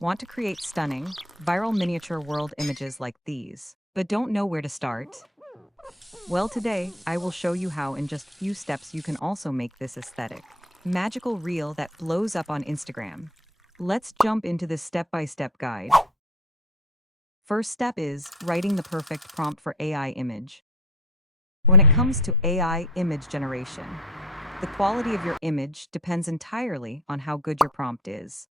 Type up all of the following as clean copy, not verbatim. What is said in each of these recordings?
Want to create stunning, viral miniature world images like these, but don't know where to start? Well, today, I will show you how in just few steps you can also make this aesthetic magical reel that blows up on Instagram. Let's jump into this step-by-step guide. First step is writing the perfect prompt for AI image. When it comes to AI image generation, the quality of your image depends entirely on how good your prompt is.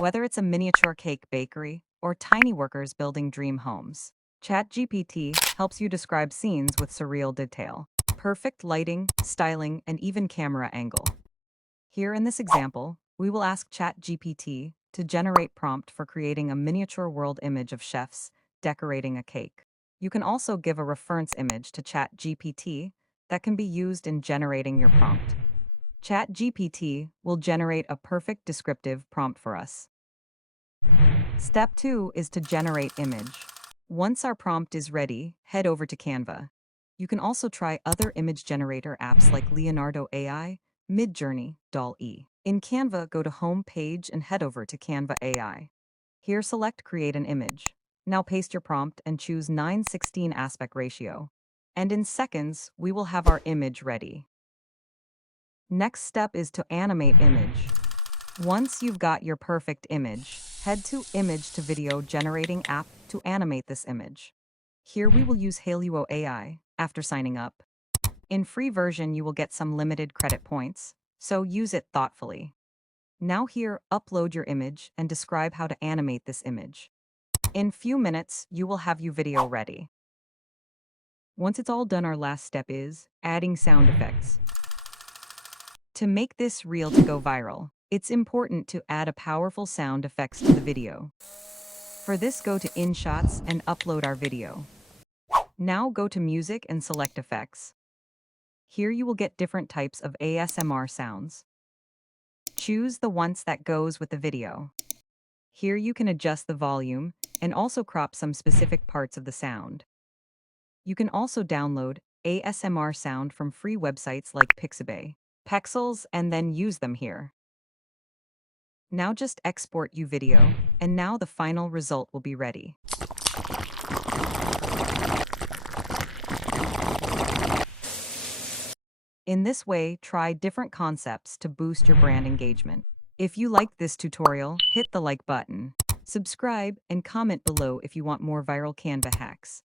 Whether it's a miniature cake bakery or tiny workers building dream homes, ChatGPT helps you describe scenes with surreal detail, perfect lighting, styling, and even camera angle. Here in this example, we will ask ChatGPT to generate prompt for creating a miniature world image of chefs decorating a cake. You can also give a reference image to ChatGPT that can be used in generating your prompt. ChatGPT will generate a perfect descriptive prompt for us. Step 2 is to generate image. Once our prompt is ready, head over to Canva. You can also try other image generator apps like Leonardo AI, Midjourney, DALL-E. In Canva, go to Home page and head over to Canva AI. Here select Create an image. Now paste your prompt and choose 9:16 aspect ratio. And in seconds, we will have our image ready. Next step is to animate image. Once you've got your perfect image, head to Image to Video Generating app to animate this image. Here we will use hailuoAI after signing up. In free version, you will get some limited credit points, so use it thoughtfully. Now here, upload your image and describe how to animate this image. In few minutes, you will have your video ready. Once it's all done, our last step is adding sound effects. To make this reel to go viral, it's important to add a powerful sound effects to the video. For this, go to Inshots and upload our video. Now go to Music and select Effects. Here you will get different types of ASMR sounds. Choose the ones that goes with the video. Here you can adjust the volume and also crop some specific parts of the sound. You can also download ASMR sound from free websites like Pixabay, Pexels, and then use them here. Now just export your video, and now the final result will be ready. In this way, try different concepts to boost your brand engagement. If you liked this tutorial, hit the like button, subscribe, and comment below if you want more viral Canva hacks.